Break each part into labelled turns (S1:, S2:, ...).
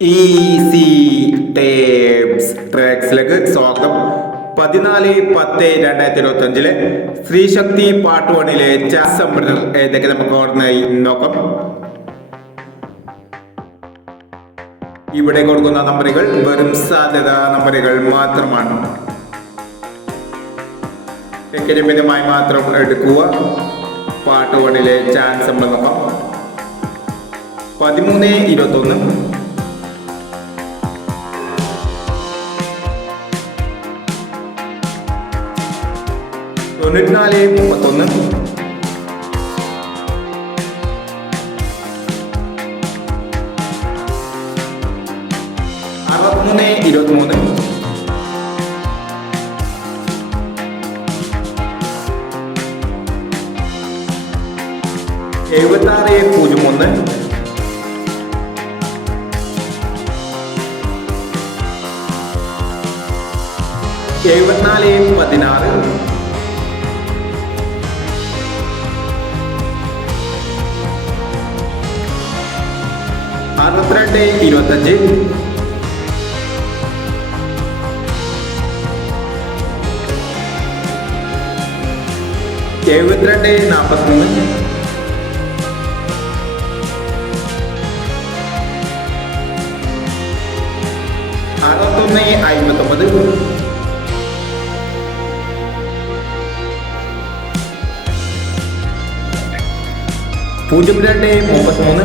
S1: Easy tapes ട്രാക്സിലേക്ക് സ്വാഗതം. പതിനാല് പത്ത് രണ്ടായിരത്തി ഇരുപത്തി അഞ്ചിലെ സ്ത്രീശക്തി പാർട്ട് വണ്ണിലെ ചാസ് സമ്പർക്കം ഏതൊക്കെ നമുക്ക് ഓർമ്മയായി നോക്കാം. ഇവിടെ കൊടുക്കുന്ന നമ്പറുകൾ വെറും സാധ്യത നമ്പറുകൾ മാത്രമാണ്. മിതമായി മാത്രം എടുക്കുക. പാർട്ട് വണ്ണിലെ ചാൻസ് നമ്മൾ നോക്കാം. പതിമൂന്ന് ഇരുപത്തൊന്ന്. തൊണ്ണൂറ്റിനാല് മുപ്പത്തൊന്ന്. അറുപത്തിമൂന്ന് ഇരുപത്തിമൂന്ന്. എഴുപത്തി ആറ് പൂജ്യം ഒന്ന് എഴുപത്തിനാല് പതിനാറ്. അറുപത്തിരണ്ട് ഇരുപത്തഞ്ച്. എഴുപത്തിരണ്ട് നാൽപ്പത്തിമൂന്ന് അറുപത്തൊന്ന് അമ്പത്തൊമ്പത് പൂജ്യം രണ്ട് മുപ്പത്തിമൂന്ന്.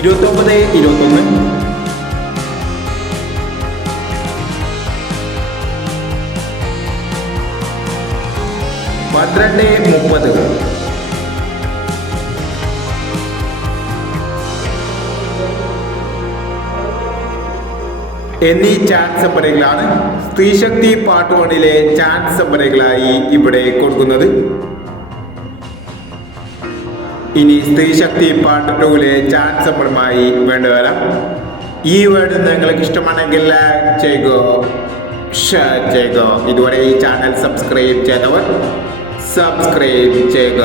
S1: ഇരുപത്തൊമ്പത് ഇരുപത്തൊന്ന്. പന്ത്രണ്ട് മുപ്പത്. എന്നീ ചാൻസ് നമ്പറുകളാണ് സ്ത്രീശക്തി പാർട്ട് വണ്ണിലെ ചാൻസ് നമ്പറുകളായി ഇവിടെ കൊടുക്കുന്നത്. ഇനി സ്ത്രീശക്തി പാർട്ട് ടൂവിലെ ചാൻസ് വേണ്ടി വരാം. ഈ വേർഡ് നിങ്ങൾക്ക് ഇഷ്ടമാണെങ്കിൽ ലൈക്ക് ചെയ്യുക ഷെയർ ചെയ്യുക ഇതുവരെ ഈ ചാനൽ സബ്സ്ക്രൈബ് ചെയ്തവർ സബ്സ്ക്രൈബ് ചെയ്യുക.